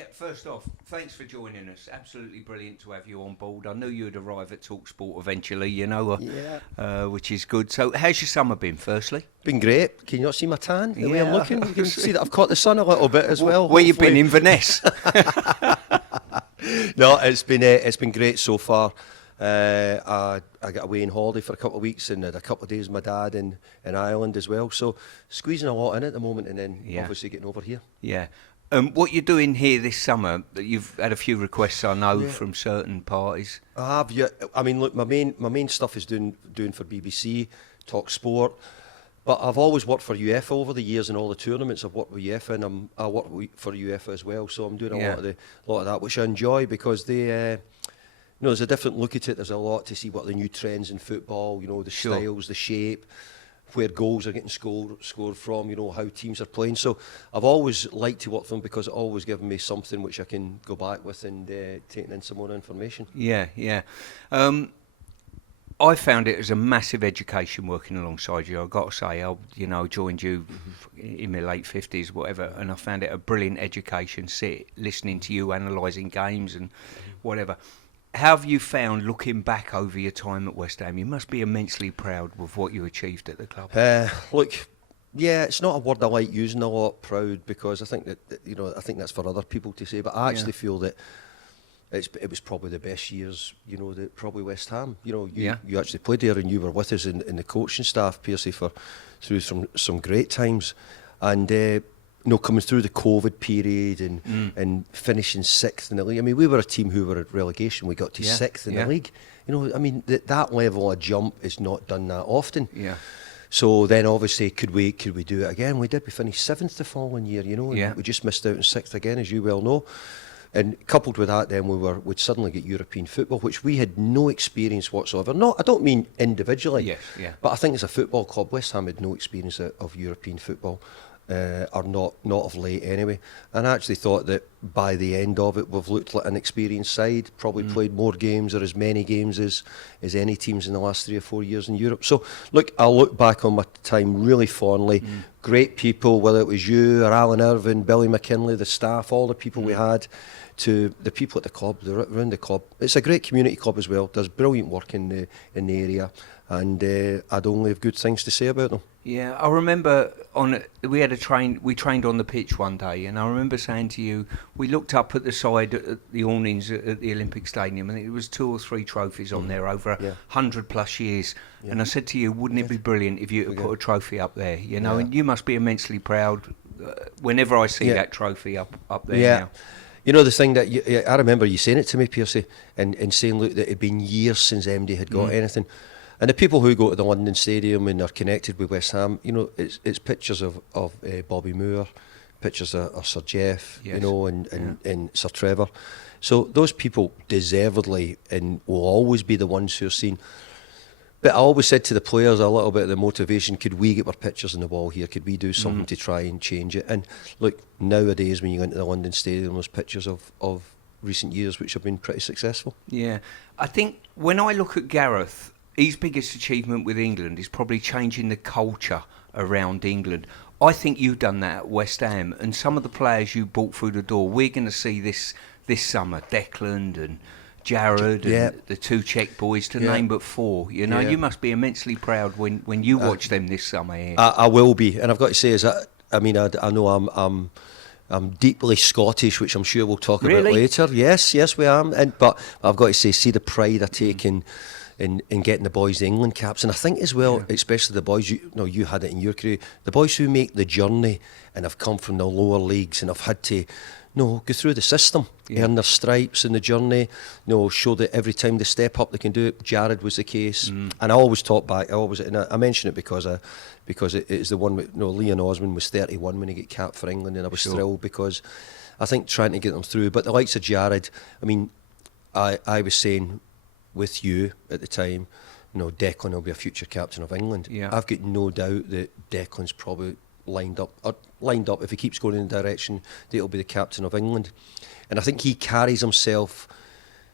Yeah, first off, thanks for joining us. Absolutely brilliant to have you on board. I knew you'd arrive at talkSPORT eventually, which is good. So, how's your summer been, firstly? Been great. Can you not see my tan? The way I'm looking, you can see that I've caught the sun a little bit as well. Where you been, Inverness? No, it's been great so far. I got away on holiday for a couple of weeks and had a couple of days with my dad in Ireland as well. So squeezing a lot in at the moment, and then obviously getting over here. Yeah. What you're doing here this summer? You've had a few requests, I know, from certain parties. I have. Yeah. I mean, look, my main stuff is doing for BBC, talkSPORT. But I've always worked for UEFA over the years in all the tournaments. I've worked with UEFA, and I work for UEFA as well. So I'm doing a lot of that, which I enjoy because they. There's a different look at it. There's a lot to see what the new trends in football. The styles, the shape, where goals are getting scored from. How teams are playing. So I've always liked to work for them because it always given me something which I can go back with and taking in some more information. Yeah. I found it as a massive education working alongside you. I've got to say, I joined you in my late 50s, whatever, and I found it a brilliant education. Listening to you, analysing games and whatever. How have you found looking back over your time at West Ham? You must be immensely proud with what you achieved at the club. Look, yeah, it's not a word I like using a lot, proud, because I think that I think that's for other people to say. But I actually feel that it was probably the best years, that probably West Ham. You actually played there and you were with us in the coaching staff, Pearcey, through some great times, and. Coming through the COVID period and finishing sixth in the league. I mean, we were a team who were at relegation. We got to sixth in the league. I mean, that level of jump is not done that often. Yeah. So then, obviously, could we do it again? We did. We finished seventh the following year. And we just missed out in sixth again, as you well know. And coupled with that, then we'd suddenly get European football, which we had no experience whatsoever. I don't mean individually, but I think as a football club, West Ham had no experience of European football. Or not of late anyway, and I actually thought that by the end of it we've looked like an experienced side, probably played more games or as many games as any teams in the last 3 or 4 years in Europe. So look, I'll look back on my time really fondly. Great people, whether it was you or Alan Irvine, Billy McKinley, the staff, all the people we had, to the people at the club, around the club. It's a great community club as well. Does brilliant work in the area, and I'd only have good things to say about them. Yeah, I remember we trained on the pitch one day, and I remember saying to you, we looked up at the side at the awnings at the Olympic Stadium, and it was 2 or 3 trophies on there over 100 plus years. Yeah. And I said to you, wouldn't it be brilliant if you could put a trophy up there? And you must be immensely proud whenever I see that trophy up there now. The thing that I remember you saying it to me, Pearcey, and saying, look, that it had been years since MD had got anything. And the people who go to the London Stadium and are connected with West Ham, it's pictures of Bobby Moore, pictures of Sir Jeff, and Sir Trevor. So those people deservedly and will always be the ones who are seen. But I always said to the players a little bit of the motivation, could we get our pictures on the wall here? Could we do something to try and change it? And look, nowadays when you go into the London Stadium, there's pictures of recent years which have been pretty successful. Yeah. I think when I look at Gareth, his biggest achievement with England is probably changing the culture around England. I think you've done that at West Ham, and some of the players you brought through the door, we're going to see this summer, Declan and Jared and the 2 Czech boys, to name but 4. You must be immensely proud when you watch them this summer here. I will be, and I've got to say, I know I'm deeply Scottish, which I'm sure we'll talk about later. Yes, we am. But I've got to say, see the pride I take in getting the boys the England caps, and I think as well, especially the boys, you had it in your career, the boys who make the journey and have come from the lower leagues and have had to go through the system, earn their stripes in the journey, show that every time they step up they can do it. Jared was the case, and I always talk back. And I mention it because it is the one with Leon Osman was 31 when he got capped for England, and I was thrilled because I think trying to get them through. But the likes of Jared, I mean, I was saying with you at the time, Declan will be a future captain of England. I've got no doubt that Declan's probably lined up if he keeps going in the direction that he'll be the captain of England. And I think he carries himself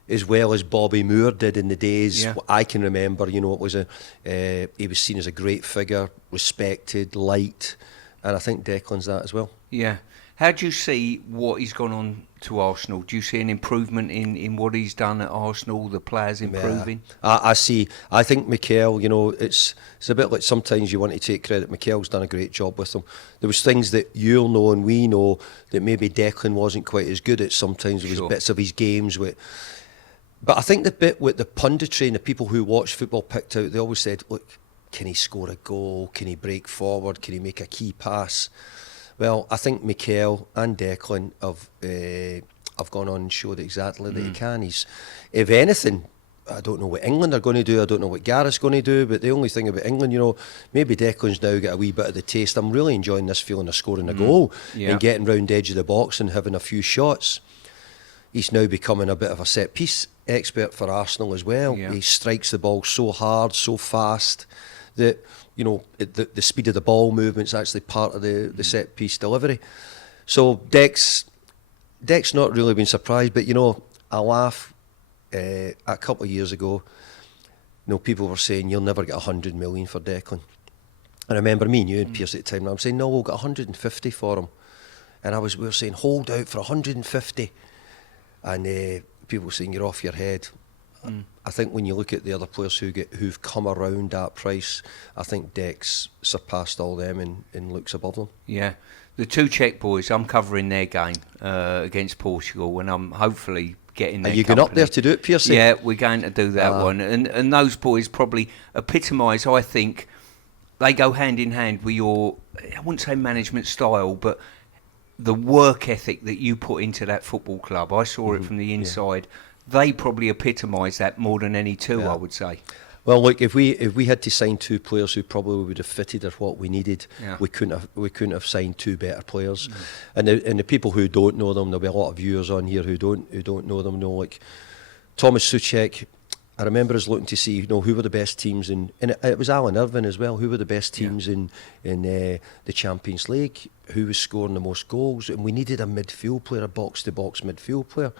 as well as Bobby Moore did in the days I can remember. It was he was seen as a great figure, respected, liked, and I think Declan's that as well. Yeah. How do you see what he's gone on to Arsenal? Do you see an improvement in what he's done at Arsenal, the players improving? Yeah, I see. I think Mikel, it's a bit like sometimes you want to take credit. Mikel's done a great job with them. There was things that you'll know and we know that maybe Declan wasn't quite as good at sometimes. There was bits of his games with... But I think the bit with the punditry and the people who watch football picked out, they always said, look, can he score a goal? Can he break forward? Can he make a key pass? Well, I think Mikel and Declan have gone on and showed exactly that he can. If anything, I don't know what England are going to do. I don't know what Gareth's going to do. But the only thing about England, maybe Declan's now got a wee bit of the taste. I'm really enjoying this feeling of scoring a goal and getting round the edge of the box and having a few shots. He's now becoming a bit of a set-piece expert for Arsenal as well. Yeah. He strikes the ball so hard, so fast that... the speed of the ball movement's actually part of the set-piece delivery. So Dec's not really been surprised, but I laugh. A couple of years ago, people were saying you'll never get 100 million for Declan. And I remember me and you and Pearce at the time, and I'm saying no, we'll get 150 for him. And we were saying hold out for 150, and people were saying you're off your head. I think when you look at the other players who've come around that price, I think Dec's surpassed all them and looks above them. Yeah, the two Czech boys, I'm covering their game against Portugal, and I'm hopefully getting their Are you going up there to do it, Pearce? Yeah, we're going to do that one. And those boys probably epitomise, I think, they go hand in hand with your, I wouldn't say management style, but the work ethic that you put into that football club. I saw it from the inside. Yeah. They probably epitomise that more than any two, I would say. Well, look, if we had to sign two players who probably would have fitted or what we needed, we couldn't have signed two better players. And the people who don't know them, there'll be a lot of viewers on here who don't know them. Like Thomas Souček, I remember us looking to see who were the best teams and it was Alan Irvine as well. Who were the best teams in the Champions League? Who was scoring the most goals? And we needed a midfield player, a box-to-box midfield player.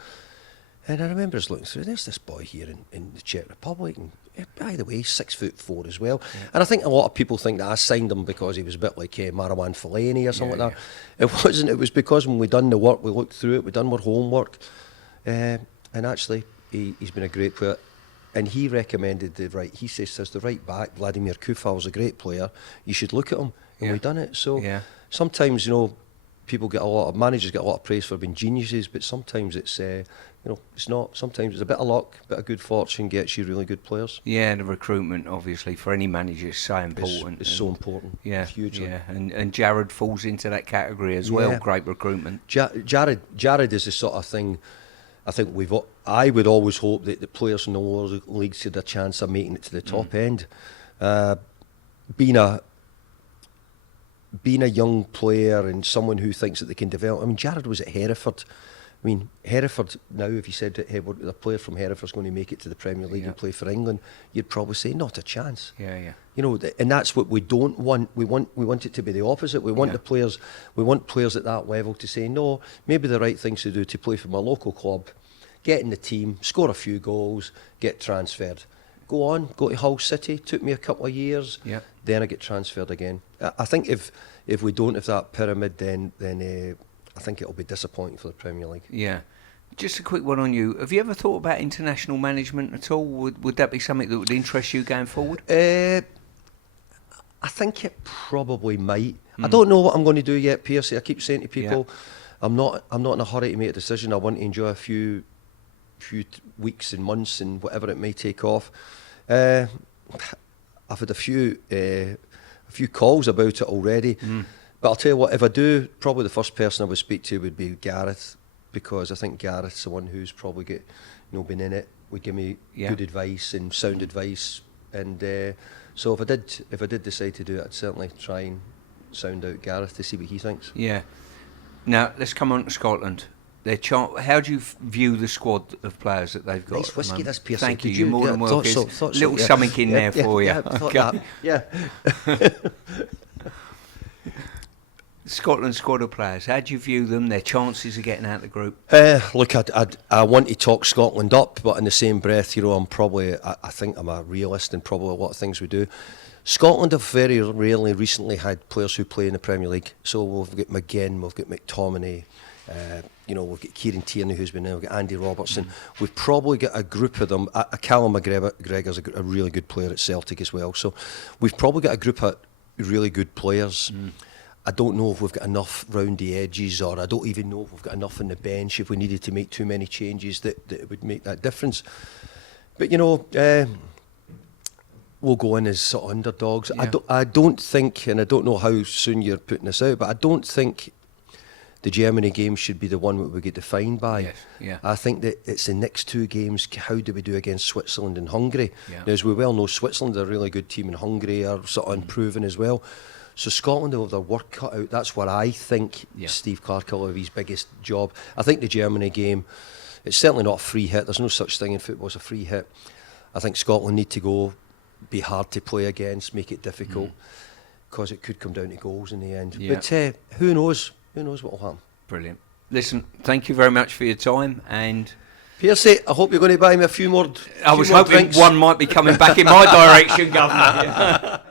And I remember us looking through, there's this boy here in the Czech Republic, and by the way, 6'4" as well. Yeah. And I think a lot of people think that I signed him because he was a bit like Marwan Fellaini or something like that. It wasn't. It was because when we done the work, we looked through it, we done our homework, and actually he's been a great player. And he recommended he says the right back, Vladimir Kufal's a great player. You should look at him, and we've done it. So sometimes people managers get a lot of praise for being geniuses, but sometimes it's it's not. Sometimes it's a bit of luck, a bit of good fortune gets you really good players. Yeah, and the recruitment, obviously, for any manager is so important. It's so important. Yeah, hugely. Yeah, and Jared falls into that category as well. Great recruitment. Jared is the sort of thing. I think I would always hope that the players in the lower leagues had a chance of making it to the top end. Being a young player and someone who thinks that they can develop. I mean, Jared was at Hereford. I mean, Hereford now, if you said that a player from Hereford's going to make it to the Premier League and play for England, you'd probably say not a chance. Yeah. And that's what we don't want. We want it to be the opposite. We want the players. We want players at that level to say, no, maybe the right things to do to play for my local club, get in the team, score a few goals, get transferred. Go to Hull City. Took me a couple of years. Yeah. Then I get transferred again. I think if we don't have that pyramid, then I think it'll be disappointing for the Premier League. Yeah. Just a quick one on you. Have you ever thought about international management at all? Would that be something that would interest you going forward? I think it probably might. I don't know what I'm going to do yet, Pearce. I keep saying to people, I'm not in a hurry to make a decision. I want to enjoy a few weeks and months and whatever it may take off. I've had a few calls about it already. But I'll tell you what, if I do, probably the first person I would speak to would be Gareth, because I think Gareth's the one who's probably been in it, would give me good advice and sound advice. And so if I did decide to do it, I'd certainly try and sound out Gareth to see what he thinks. Yeah. Now let's come on to Scotland. How do you view the squad of players that they've got? Nice whiskey, this Pearce. Thank you. You're more than welcome. Little something in there for you. Yeah. Scotland squad of players, how do you view them, their chances of getting out of the group? Look, I want to talk Scotland up, but in the same breath, I think I'm a realist in probably a lot of things we do. Scotland have very rarely recently had players who play in the Premier League. So we've got McGinn, we've got McTominay, we've got Kieran Tierney who's been there, we've got Andy Robertson. We've probably got a group of them. Callum McGregor's a really good player at Celtic as well. So we've probably got a group of really good players. I don't know if we've got enough round the edges, or I don't even know if we've got enough on the bench if we needed to make too many changes that would make that difference. But we'll go in as sort of underdogs. Yeah. I don't think, and I don't know how soon you're putting this out, but I don't think the Germany game should be the one that we get defined by. Yes, yeah. I think that it's the next two games. How do we do against Switzerland and Hungary? Yeah. Now, as we well know, Switzerland are a really good team, and Hungary are sort of improving as well. So Scotland will have their work cut out. That's what I think. Steve Clarke will have his biggest job. I think the Germany game, it's certainly not a free hit. There's no such thing in football as a free hit. I think Scotland need to go, be hard to play against, make it difficult, because it could come down to goals in the end. Yeah. But who knows? Who knows what will happen? Brilliant. Listen, thank you very much for your time, and Piercy, I hope you're going to buy me a few more. I was hoping drinks. one might be coming back in my direction, Governor.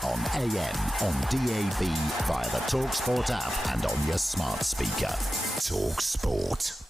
On AM, on DAB, via the talkSPORT app and on your smart speaker. talkSPORT.